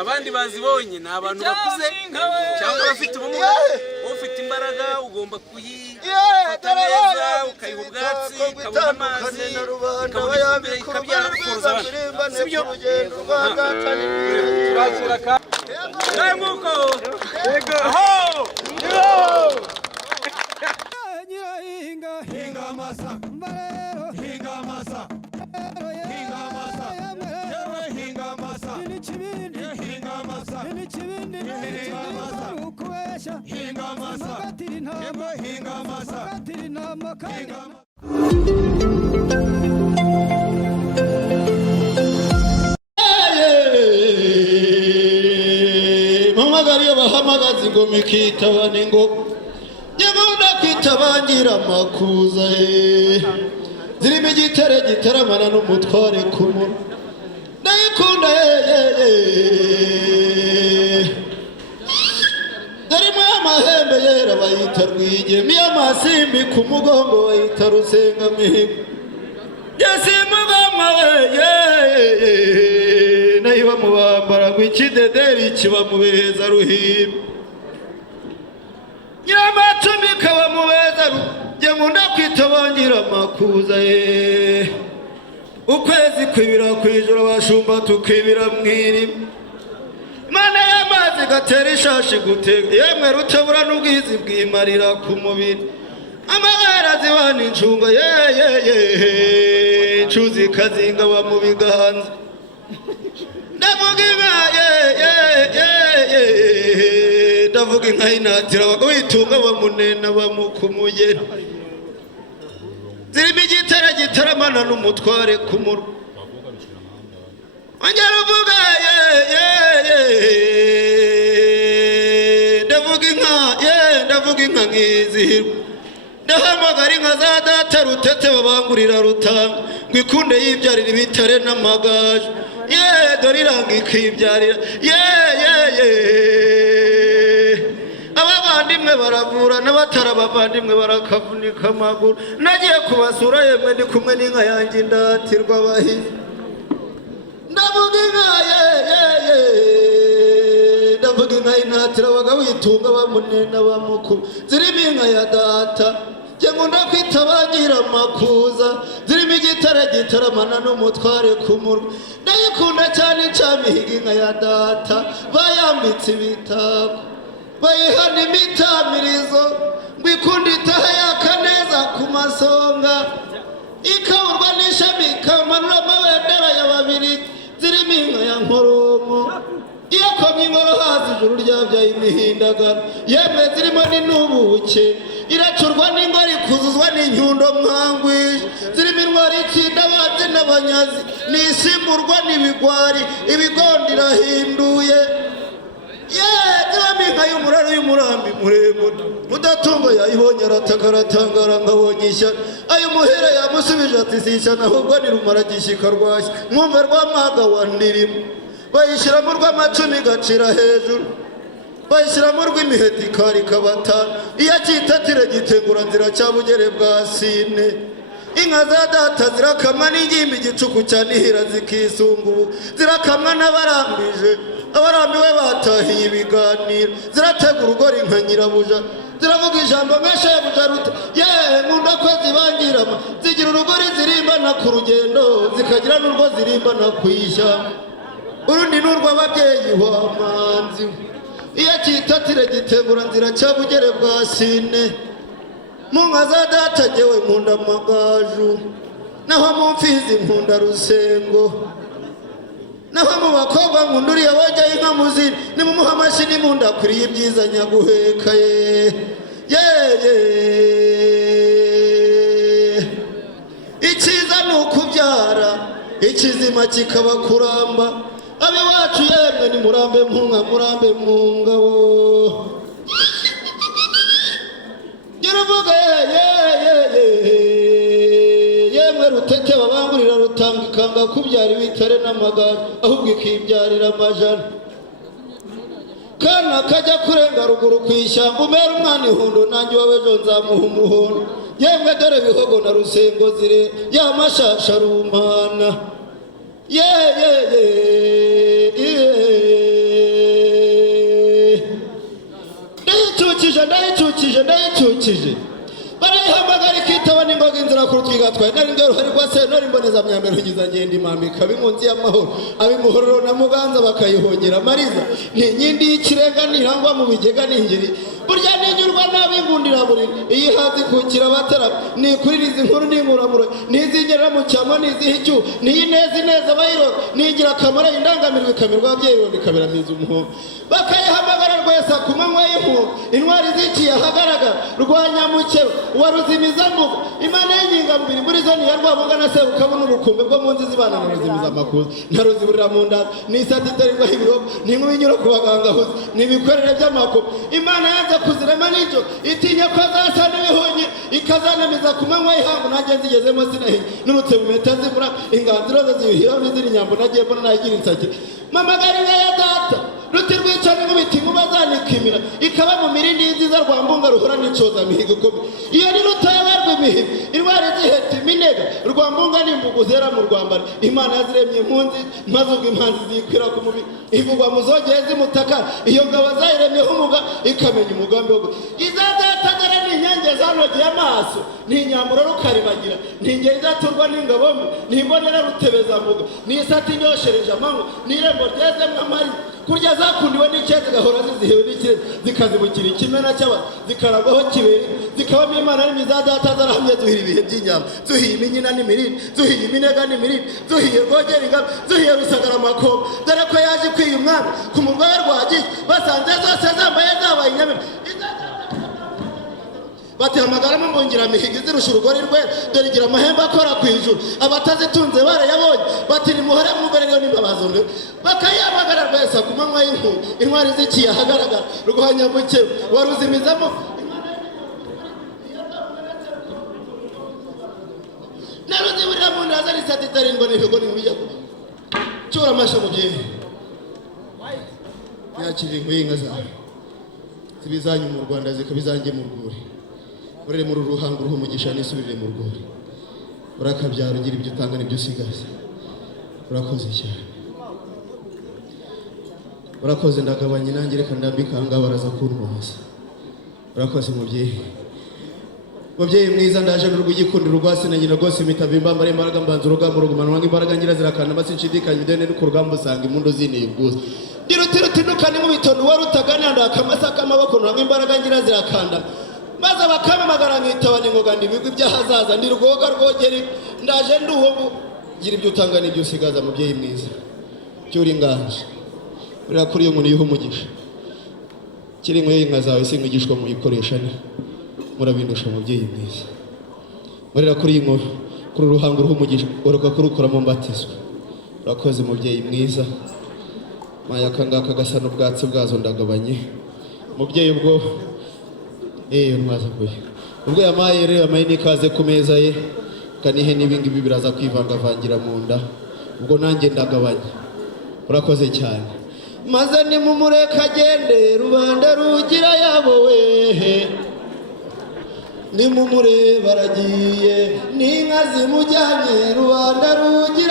abandi bazibonye ni abantu bakuze cyangwa bafite ubumuga ufite imbaraga ugomba kuyifata neza ukayiha ubwatsi ukabona amazi ukabona ifumbire ikabyara kuruza abandi sibyo turakira ka nguko yego ho hinga masa mbarero hinga masa hinga masa hinga masa hinga masa hinga masa ukubesha hinga masa hinga masa mamagari abahamagazi ngo mikitabane ngo nyamunda kwitabangira makuza zirimo igitere gitaramana n'umutware kumura ndayikunda zarimo amahembe yera bayita rwigemi y'amasimbi ku mugongo bayita rusengamihigo yasimugama nayo bamubambara ngo ikidederi kiba mu beza ruhimba nyamacumi kaba mu beza jye nkunda kwitabangira makuza ukwezi kwibira kwijoro abashumba tukibira mwirima mana y'amazi gatera ishashi gutega yemwe rutabura n'ubwizi bwimarira ku mubiri amabara zibana incunga incuzi kazinga wa mu biganza ndavuga inka ndavuga inka y'inatira bagawitunga bamunena bamukumugera zirimo igitara gitaramana n'umutware kumurwa ongera uvuga ndavuga inka nkizihirwa ndahamagara inka za data rutete babangurira rutanga ngo ikunde yibyarira ibitare n'amagaju dore iranga ikibyarira abavandimwe baravura n'abatari abavandimwe barakavunika amaguru nagiye kubasura yemwe ndi kumwe n'inka yanjye ndatirwa abahizi ndavuga inka ndavuga inka y'intatira bagawitunga bamunena bamukuru zirimo inka ya data jye nkunda kwitabangira makuza zirimo igitare gitaramana n'umutware kumurwa ndayikunda cyane ncamihiga inka ya data bayambitse ibitako bayihana imitamirizo ngo ikunde itaha yaka neza ku masonga ikaburwa n'ishami ikamanura amabendera ya babiri zirimo inka ya nkoromo iyo komye inkoro hazi ijuru ryabyaye imihindagano yemwe zirimo n'intubuke iracurwa n'ingori ikuzuzwa n'inyundo mwangwije zirimo intwari itsinda abanzi n'abanyazi nisimburwa n'ibigwari ibigondi irahinduye inka y'umuraro y'umurambi muremure mudatunga yayibonye arataka aratangara nkabonye ishyaka ayo muhera yamusubije ati sishyana ahubwo ni rumaragishyika rwashya mwumve rwamaga wa ndirimo bayishyiramo urw'amacumi igacira hejuru bayishyiramo urw'imiheti ikarika batanu iyo akitatire gitegura nzira cyabugere bwa sine inka za data zirakamwa n'ingimbi igicuku cya nihira zikisungubu zirakamwa n'abarambije abarambiwe batahiye ibiganiro zirategura urugori nka nyirabuja ziravuga ijambo nka shebuja ruta nkunda ko zibangirama zigira urugori zirimbana ku rugendo zikagira n'urwo zirimbana ku ishyamba urundi n'urw'ababyeyi wa manzi iyo akitatire gitegura nzira cyabugere bwa sine mu nka za data jyewe nkunda amagaju naho mu mfizi nkunda rusengo naho mu bakobwa nkunda uriya wajyaho inka muzini nimumuha amashyi nimundakuriye ibyiza nyaguheka ikizima kikaba kuramba abiwacu yemwe ni murambe mpunga murambe mungabo Nyiravuga yemwe rutete babangurira rutangikanga kubyara ibitare n'amagara ahubwo ikibyarira amajana kana kajya kurenga ruguru kwishyamba umera umwana ihundo nanjye wawejo nzamuha umuhondo yemwe dore bihogo na rusengo zire yamashasha rumana ndayicukije barayihamagara ikitaba n'ingoga inzira ku rutwigatwaye nari ngero hari rwase nari mboneza myambero ngiza ngenda imamika ab'impunzi y'amahoro ab'imuhororo na muganza bakayihongera mariza n'inkindi y'ikirenga nirangwa mu bigega n'ingiri burya ninyurwa n'ab'ingundira buri iyi hazi kukira batara nikuririza inkuru n'inkuramuro nizinyerera mu cyamo nizihicyu niyineza ineza bayiro nigira akamaro indangamirwa ikamirwa ababyeyi bo bikaberamiza umuhoro bakayihamagara rwese ku manywa y'impunzi intwari ziciye ahagaragara rwanyamukero waruzimizambuga imana y'inkingamubiri muri zo niya rwabuga na sebukabo n'ubukumbi bwo mu nzi zibana na ruzimiza amakuza ntaruziburira mu nda n'isati itarirwaho ibirogo n'inkuba inyura ku bagangahuzi n'ibikorere by'amakuba imana yanze kuzirema n'icyo itinya ko azasa n'ibihunyi ikazanamiza ku manywa y'ihangu nanjye nzigezemo sinahi n'urutse mu meta zibura inganziro ze ziyuhiraho n'izindi nyambo nagiye mbona nayigira insakira mamagarira ya data ruti rwica n'inkubitima bazanikimira ikaba mu mirindi y'inziza rwambunga ruhora n'icoza mihigo ikomeye iyo ni rutayoberwa imihigo intwari ziheta iminega rwambunga n'imbugu zera mu rwambara imana yaziremye impunzi maze ubwo impanzi zikwira ku mubiri ivugwa mu zogeye z'umutaka iyo ngabo zayiremyeho umuga ikamenya umugambi wo izazatagara n'inyange zanogeye amaso n'inyamburo rukaribagira n'ingeri zaturwa n'ingabo mbi n'imbonera rutebezambuga n'isati inyoshereje amanywa n'irembo ryezemwe amari kurya zakundiwe n'icyezi gahora zizihewe n'ikirezi zikazibukira ikimena cy'abantu zikaragwaho kibere zikabamo imana n'imiza data zarahamye zuhira ibihe by'inyama zuhiye iminyina n'imirindi zuhiye iminega n'imirindi zuhiye rwogera ingabo zuhiye rusagara amakombe dore ko yaje kwiya umwana ku murwayi rwagiye basanze zose zambaye zabaye inyamibwa batihamagaramo mbungira mihigo izirusha urugori rwe dore igira amahembe akora ku ijuru abatazitunze barayabonye bati nimuhore mwumvere niyo nimbabazo mbe bakayamagara rwese ku manywa y'impunzi intwari zikiye ahagaragara rwanyamukero waruzimizamo naruziburira mu nda zari sati itarindwa n'ibigo n'ibijya cyura amasha mubyeyi yakira inkwinga zawe zibizanye mu Rwanda zikabizange mu rwuri urere mu ruhango ruhumugisha nisubirire mu rwuri urakabyara ugira ibyo utanga n'ibyo usigaza urakoze cyane urakoze ndagabanye nanjye reka ndambika anga baraza kuntuza urakoze mubyeyi mwiza ndaje mu rw'igikundiro rwase na nyina rwose mitava imbambare imbaraga mbanza urugamba rugumanwa nk'imbaraga ngira zirakana masinshidikanye bidene no ku rugamba usanga impundu zineye ubwuzu ndirutirutindukane mu bitondo warutaganira ndakamasa k'amaboko nanga imbaraga ngira zirakanda maze bakamamagara nkitaba n'ingoga ndibigwi by'ahazaza ndi rwoga rwogeri ndaje nduwo gira ibyo utanga n'ibyo usigaza mubyeyi mwiza cyuri nganje urira kuri umuntu yiho umugisha kiri nkwe inka zawe singigishwa mu ikoresha ne murabindusha mubyeyi mwiza urira kuri inkuru kuri ruhango ruhumugisha uruka kurukora mu mbatizwa urakoze mubyeyi mwiza maya kangaka gasa n'ubwatsi bwazo ndagabanye mubyeyi ubwo ntwaza kuye ubwo yamaye rero amaye nikaze ku meza ye kanihe n'ibingibi biraza kwivangavangira mu nda ubwo nanjye ndagabanye urakoze cyane maze ni mumureka agende rubanda rugira yabo wehe ni mumure baragiye n'inka zimujyanye rubanda rugira